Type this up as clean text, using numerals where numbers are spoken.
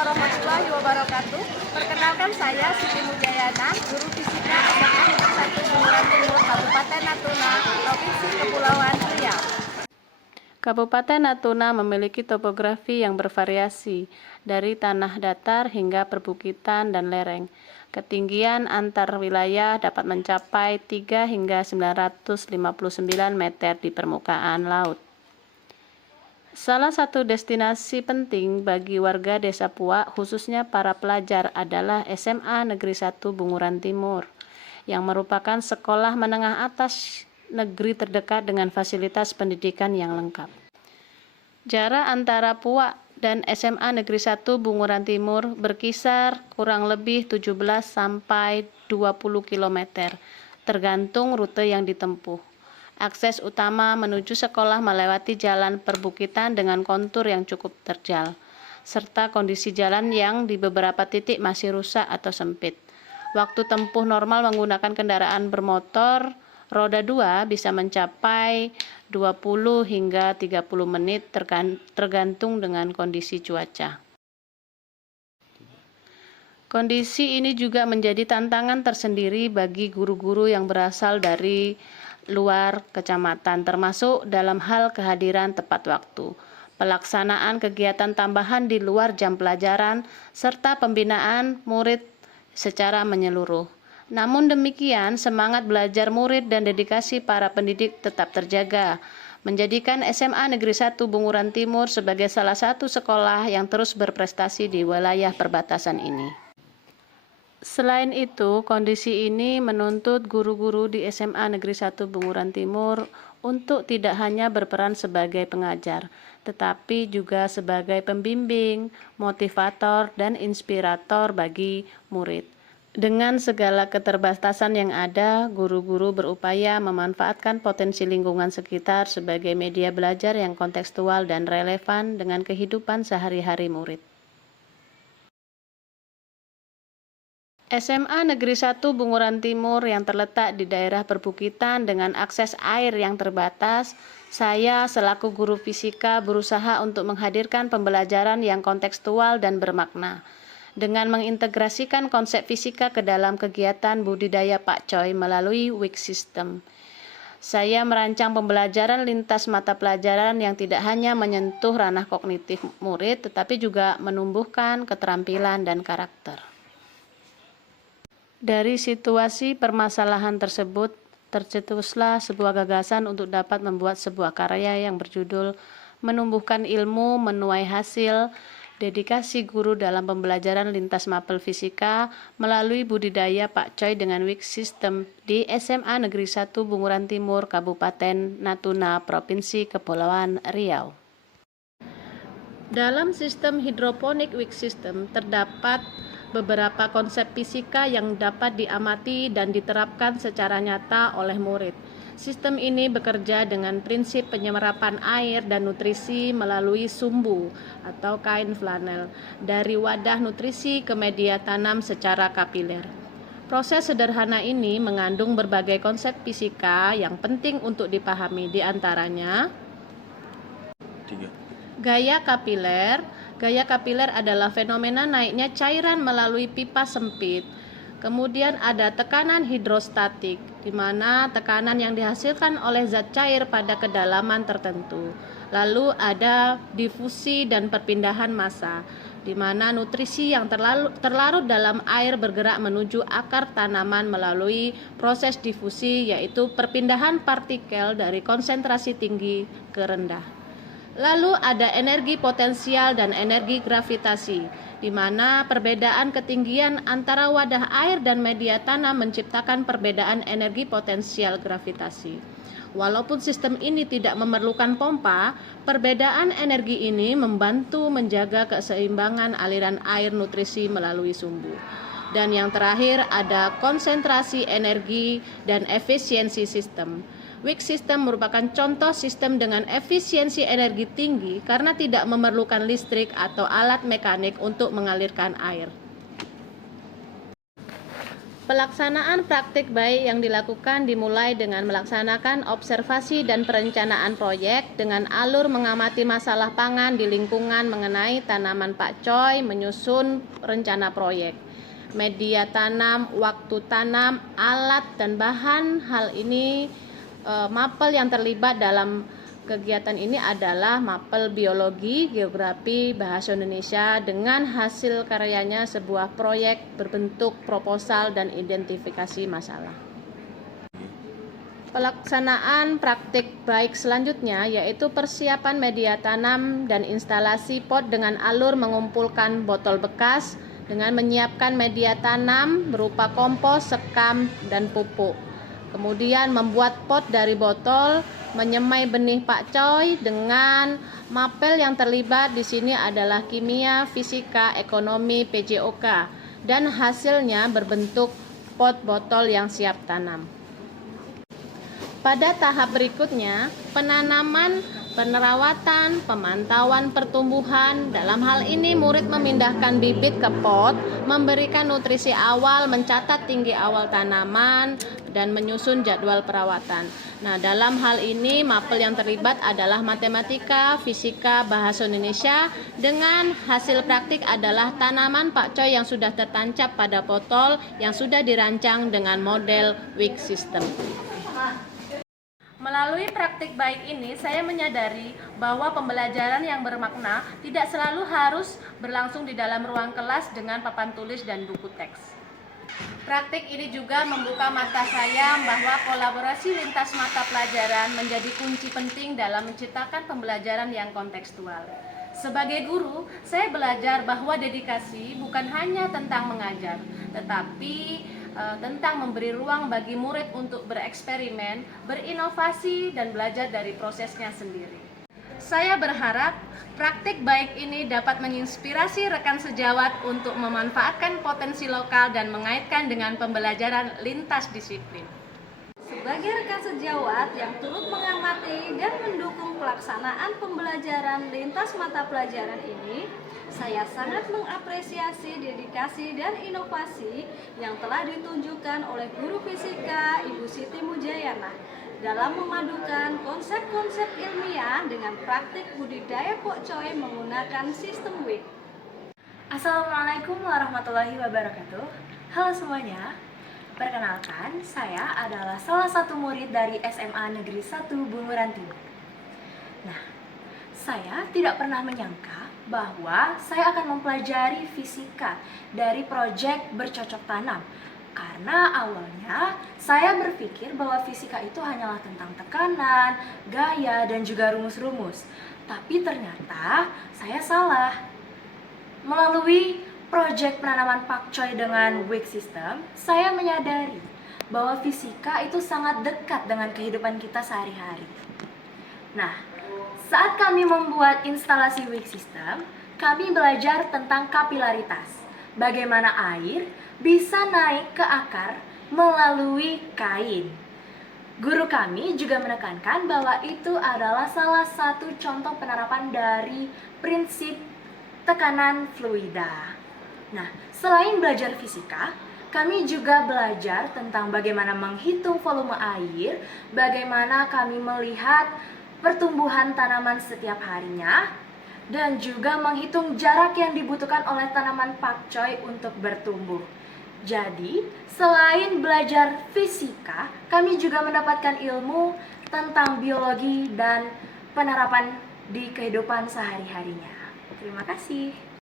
warahmatullahi wabarakatuh. Perkenalkan saya Siti Mujayana, guru fisika SMA Negeri 1 Bunguran Timur, Kabupaten Natuna, Provinsi Kepulauan Riau. Kabupaten Natuna memiliki topografi yang bervariasi, dari tanah datar hingga perbukitan dan lereng. Ketinggian antar wilayah dapat mencapai 3 hingga 959 meter di permukaan laut. Salah satu destinasi penting bagi warga Desa Puak, khususnya para pelajar, adalah SMA Negeri 1 Bunguran Timur, yang merupakan sekolah menengah atas negeri terdekat dengan fasilitas pendidikan yang lengkap. Jarak antara Puak dan SMA Negeri 1 Bunguran Timur berkisar kurang lebih 17 sampai 20 km, tergantung rute yang ditempuh. Akses utama menuju sekolah melewati jalan perbukitan dengan kontur yang cukup terjal, serta kondisi jalan yang di beberapa titik masih rusak atau sempit. Waktu tempuh normal menggunakan kendaraan bermotor roda 2 bisa mencapai 20 hingga 30 menit tergantung dengan kondisi cuaca. Kondisi ini juga menjadi tantangan tersendiri bagi guru-guru yang berasal dari luar kecamatan, termasuk dalam hal kehadiran tepat waktu, pelaksanaan kegiatan tambahan di luar jam pelajaran, serta pembinaan murid secara menyeluruh. Namun demikian, semangat belajar murid dan dedikasi para pendidik tetap terjaga, menjadikan SMA Negeri 1 Bunguran Timur sebagai salah satu sekolah yang terus berprestasi di wilayah perbatasan ini. Selain itu, kondisi ini menuntut guru-guru di SMA Negeri 1 Bunguran Timur untuk tidak hanya berperan sebagai pengajar, tetapi juga sebagai pembimbing, motivator, dan inspirator bagi murid. Dengan segala keterbatasan yang ada, guru-guru berupaya memanfaatkan potensi lingkungan sekitar sebagai media belajar yang kontekstual dan relevan dengan kehidupan sehari-hari murid. SMA Negeri 1 Bunguran Timur yang terletak di daerah perbukitan dengan akses air yang terbatas, saya selaku guru fisika berusaha untuk menghadirkan pembelajaran yang kontekstual dan bermakna, dengan mengintegrasikan konsep fisika ke dalam kegiatan budidaya pakcoy melalui WIC System. Saya merancang pembelajaran lintas mata pelajaran yang tidak hanya menyentuh ranah kognitif murid, tetapi juga menumbuhkan keterampilan dan karakter. Dari situasi permasalahan tersebut, tercetuslah sebuah gagasan untuk dapat membuat sebuah karya yang berjudul Menumbuhkan Ilmu Menuai Hasil, dedikasi guru dalam pembelajaran lintas mapel fisika melalui budidaya pakcoy dengan WIC System di SMA Negeri 1 Bunguran Timur, Kabupaten Natuna, Provinsi Kepulauan Riau. Dalam sistem hidroponik WIC System terdapat beberapa konsep fisika yang dapat diamati dan diterapkan secara nyata oleh murid. Sistem ini bekerja dengan prinsip penyerapan air dan nutrisi melalui sumbu atau kain flanel dari wadah nutrisi ke media tanam secara kapiler. Proses sederhana ini mengandung berbagai konsep fisika yang penting untuk dipahami, di antaranya gaya kapiler. Gaya kapiler adalah fenomena naiknya cairan melalui pipa sempit. Kemudian ada tekanan hidrostatik, di mana tekanan yang dihasilkan oleh zat cair pada kedalaman tertentu. Lalu ada difusi dan perpindahan massa, di mana nutrisi yang terlarut dalam air bergerak menuju akar tanaman melalui proses difusi, yaitu perpindahan partikel dari konsentrasi tinggi ke rendah. Lalu ada energi potensial dan energi gravitasi, di mana perbedaan ketinggian antara wadah air dan media tanam menciptakan perbedaan energi potensial gravitasi. Walaupun sistem ini tidak memerlukan pompa, perbedaan energi ini membantu menjaga keseimbangan aliran air nutrisi melalui sumbu. Dan yang terakhir ada konsentrasi energi dan efisiensi sistem. WIC System merupakan contoh sistem dengan efisiensi energi tinggi karena tidak memerlukan listrik atau alat mekanik untuk mengalirkan air. Pelaksanaan praktik baik yang dilakukan dimulai dengan melaksanakan observasi dan perencanaan proyek dengan alur mengamati masalah pangan di lingkungan mengenai tanaman pakcoy, menyusun rencana proyek, media tanam, waktu tanam, alat dan bahan. Hal ini mapel yang terlibat dalam kegiatan ini adalah mapel biologi, geografi, bahasa Indonesia dengan hasil karyanya sebuah proyek berbentuk proposal dan identifikasi masalah. Pelaksanaan praktik baik selanjutnya yaitu persiapan media tanam dan instalasi pot dengan alur mengumpulkan botol bekas dengan menyiapkan media tanam berupa kompos, sekam, dan pupuk. Kemudian membuat pot dari botol, menyemai benih pakcoy dengan mapel yang terlibat di sini adalah kimia, fisika, ekonomi, PJOK, dan hasilnya berbentuk pot botol yang siap tanam. Pada tahap berikutnya, penanaman, penerawatan, pemantauan pertumbuhan. Dalam hal ini murid memindahkan bibit ke pot, memberikan nutrisi awal, mencatat tinggi awal tanaman, dan menyusun jadwal perawatan. Nah, dalam hal ini mapel yang terlibat adalah matematika, fisika, bahasa Indonesia dengan hasil praktik adalah tanaman pakcoy yang sudah tertancap pada botol yang sudah dirancang dengan model wick system. Melalui praktik baik ini, saya menyadari bahwa pembelajaran yang bermakna tidak selalu harus berlangsung di dalam ruang kelas dengan papan tulis dan buku teks. Praktik ini juga membuka mata saya bahwa kolaborasi lintas mata pelajaran menjadi kunci penting dalam menciptakan pembelajaran yang kontekstual. Sebagai guru, saya belajar bahwa dedikasi bukan hanya tentang mengajar, tetapi tentang memberi ruang bagi murid untuk bereksperimen, berinovasi, dan belajar dari prosesnya sendiri. Saya berharap praktik baik ini dapat menginspirasi rekan sejawat untuk memanfaatkan potensi lokal dan mengaitkan dengan pembelajaran lintas disiplin. Sebagai rekan sejawat yang turut mengamati dan mendukung pelaksanaan pembelajaran lintas mata pelajaran ini, saya sangat mengapresiasi dedikasi dan inovasi yang telah ditunjukkan oleh guru fisika Ibu Siti Mujayana dalam memadukan konsep-konsep ilmiah dengan praktik budidaya pakcoy menggunakan sistem WIC. Assalamualaikum warahmatullahi wabarakatuh. Halo semuanya. Perkenalkan, saya adalah salah satu murid dari SMA Negeri 1 Bunguran Timur. Nah, saya tidak pernah menyangka bahwa saya akan mempelajari fisika dari proyek bercocok tanam. Karena awalnya saya berpikir bahwa fisika itu hanyalah tentang tekanan, gaya, dan juga rumus-rumus. Tapi ternyata saya salah. Melalui proyek penanaman pakcoy dengan wick system, saya menyadari bahwa fisika itu sangat dekat dengan kehidupan kita sehari-hari. Nah, saat kami membuat instalasi wick system, kami belajar tentang kapilaritas. Bagaimana air bisa naik ke akar melalui kain. Guru kami juga menekankan bahwa itu adalah salah satu contoh penerapan dari prinsip tekanan fluida. Nah, selain belajar fisika, kami juga belajar tentang bagaimana menghitung volume air, bagaimana kami melihat pertumbuhan tanaman setiap harinya, dan juga menghitung jarak yang dibutuhkan oleh tanaman pakcoy untuk bertumbuh. Jadi, selain belajar fisika, kami juga mendapatkan ilmu tentang biologi dan penerapan di kehidupan sehari-harinya. Terima kasih.